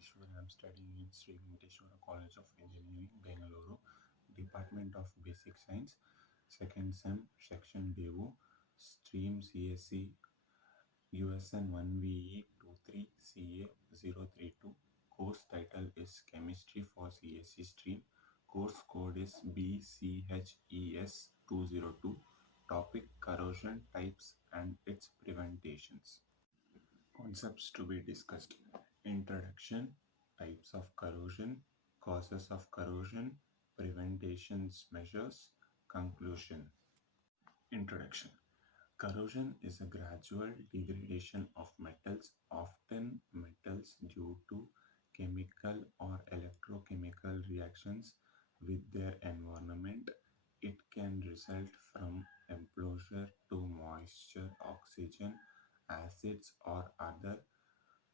Venkateshwar. I am studying in Sri Venkateshwara College of Engineering, Bengaluru, Department of Basic Science, second SEM, Section BU, Stream CSC, USN 1VE 23CA032. Course title is Chemistry for CSC stream. Course code is BCHES202. Topic corrosion types and its preventations. Concepts to be discussed: Introduction, types of corrosion, causes of corrosion, preventations measures, conclusion. Introduction. Corrosion is a gradual degradation of metals, often metals due to chemical or electrochemical reactions with their environment. It can result from exposure to moisture, oxygen, acids, or other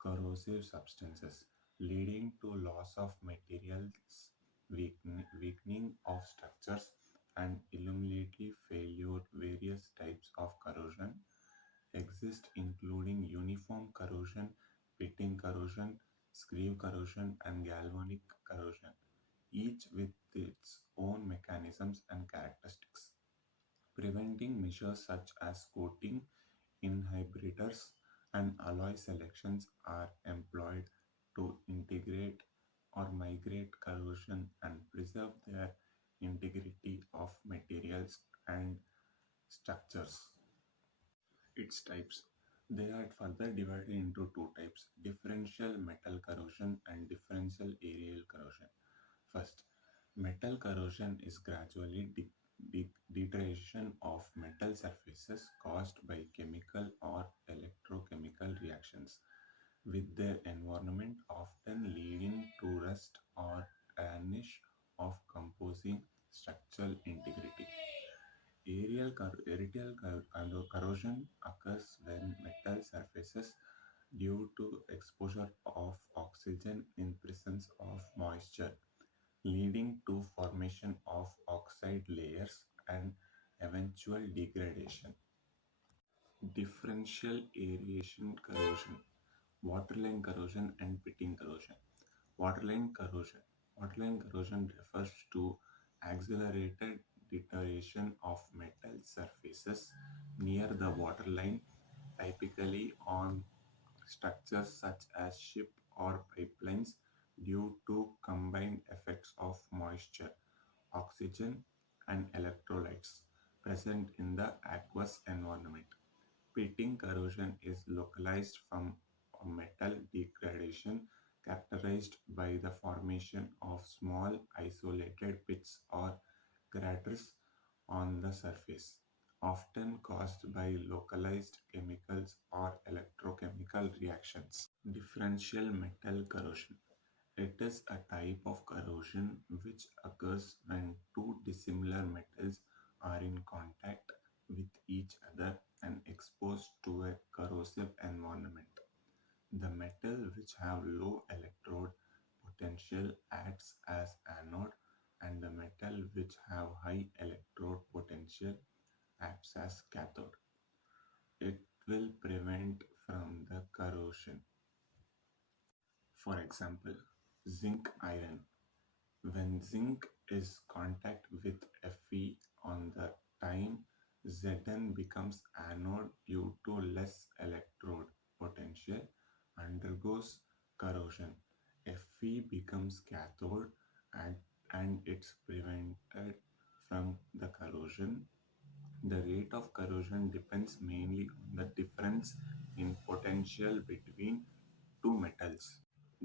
corrosive substances, leading to loss of materials, weakening of structures, and ultimately failure. Various types of corrosion exist, including uniform corrosion, pitting corrosion, screw corrosion, and galvanic corrosion, each with its own mechanisms and characteristics. Preventing measures such as coating, inhibitors, and alloy selections are employed to integrate or migrate corrosion and preserve their integrity of materials and structures. Its types. They are further divided into two types: differential metal corrosion and differential aerial corrosion. First, metal corrosion is gradually degradation of metal surfaces caused by chemical or electrochemical reactions with their environment, often leading to rust or tarnish of composing structural integrity. Aerial corrosion occurs when metal surfaces, due to exposure of oxygen in presence of moisture, leading to formation of oxide layers and eventual degradation. Differential aeration corrosion, waterline corrosion, and pitting corrosion. Waterline corrosion. Waterline corrosion refers to accelerated deterioration of metal surfaces near the waterline, typically on structures such as ship or pipelines, due to combined effects of moisture, oxygen, and electrolytes present in the aqueous environment. Pitting corrosion is localized from metal degradation, characterized by the formation of small isolated pits or craters on the surface, often caused by localized chemicals or electrochemical reactions. Differential metal corrosion. It is a type of corrosion which occurs when two dissimilar metals are in contact with each other and exposed to a corrosive environment. The metal which have low electrode potential acts as anode, and the metal which have high electrode potential acts as cathode. It will prevent from the corrosion. For example, zinc iron. When zinc is contact with Fe on the time, Zn becomes anode due to less electrode potential, undergoes corrosion. Fe becomes cathode, and, and it's prevented from the corrosion. The rate of corrosion depends mainly on the difference in potential between two metals.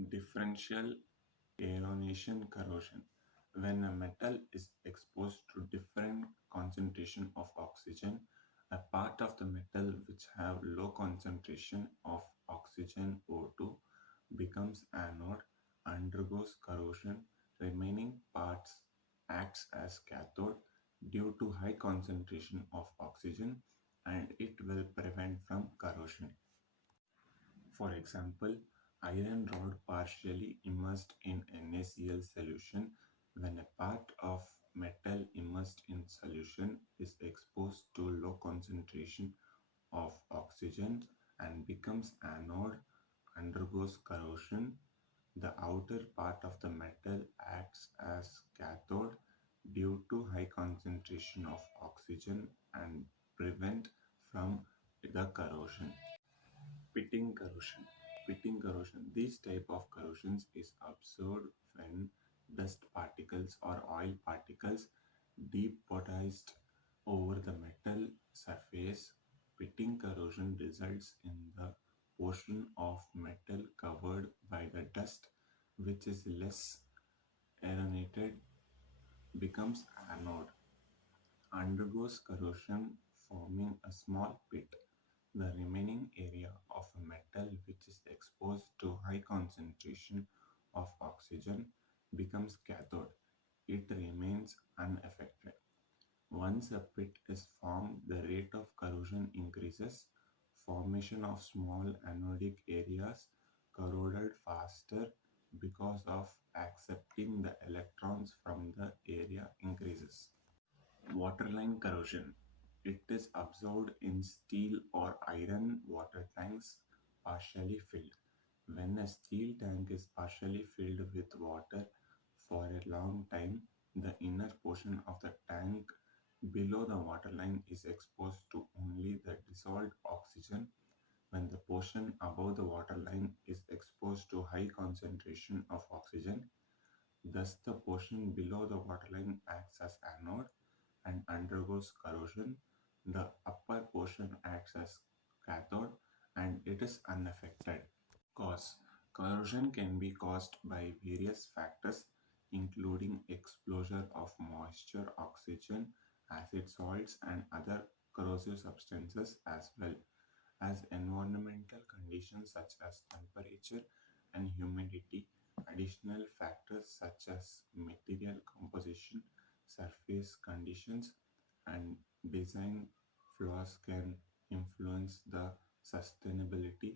Differential aeronation corrosion. When a metal is exposed to different concentration of oxygen, a part of the metal which have low concentration of oxygen O2 becomes anode, undergoes corrosion. Remaining parts acts as cathode due to high concentration of oxygen, and it will prevent from corrosion. For example, iron rod partially immersed in NaCl solution. When a part of metal immersed in solution is exposed to low concentration of oxygen and becomes anode, undergoes corrosion, The outer part of the metal acts as cathode due to high concentration of oxygen and prevent from the corrosion. Pitting corrosion. Pitting corrosion. This type of corrosions is observed when dust particles or oil particles deposited over the metal surface. Pitting corrosion results in the portion of metal covered by the dust, which is less aerated, becomes anode, undergoes corrosion, forming a small pit. The remaining area of a metal which is exposed to high concentration of oxygen becomes cathode. It remains unaffected. Once a pit is formed, the rate of corrosion increases. Formation of small anodic areas corroded faster because of accepting the electrons from the area increases. Waterline corrosion. It is observed in steel or iron water tanks partially filled. When a steel tank is partially filled with water for a long time, the inner portion of the tank below the waterline is exposed to only the dissolved oxygen, when the portion above the waterline is exposed to high concentration of oxygen. Thus, the portion below the waterline acts as anode and undergoes corrosion. The upper portion acts as cathode and it is unaffected. Cause. Corrosion can be caused by various factors, including exposure of moisture, oxygen, acid salts, and other corrosive substances, as well as environmental conditions such as temperature and humidity. Additional factors such as material composition, surface conditions, and design flaws can influence the sustainability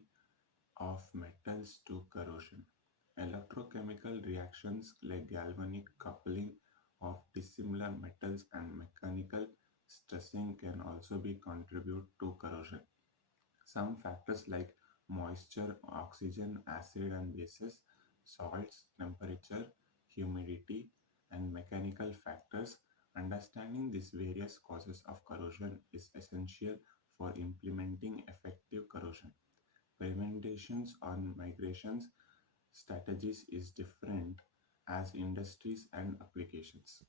of metals to corrosion. Electrochemical reactions like galvanic coupling of dissimilar metals and mechanical stressing can also be contribute to corrosion. Some factors like moisture, oxygen, acid and bases, salts, temperature, humidity, and mechanical factors. Understanding these various causes of corrosion is essential for implementing effective corrosion preventations on migrations strategies is different as industries and applications.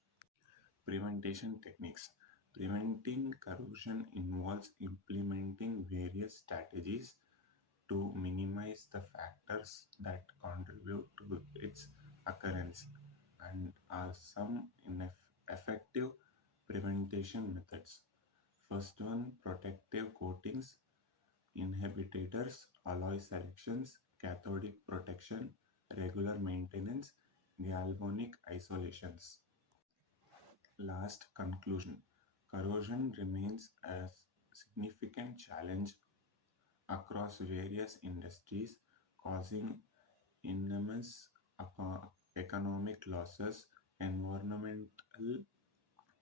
Prevention techniques. Preventing corrosion involves implementing various strategies to minimize the factors that contribute to its occurrence and are some effective prevention methods. First one, protective coatings, inhibitors, alloy selections, cathodic protection, regular maintenance, galvanic isolations. Last conclusion. Corrosion remains a significant challenge across various industries, causing enormous economic losses, environmental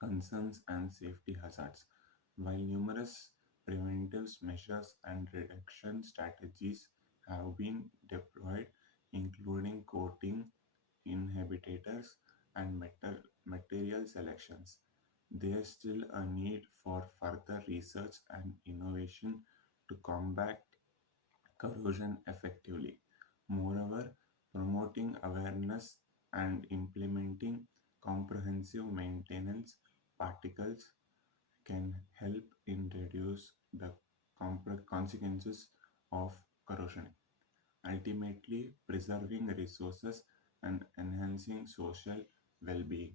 concerns, and safety hazards. While numerous preventive measures and reduction strategies have been deployed, including coating, inhibitors, and material selections, there is still a need for further research and innovation to combat corrosion effectively. Moreover, promoting awareness and implementing comprehensive maintenance particles can help in reduce the consequences of corrosion, ultimately preserving resources and enhancing social well-being.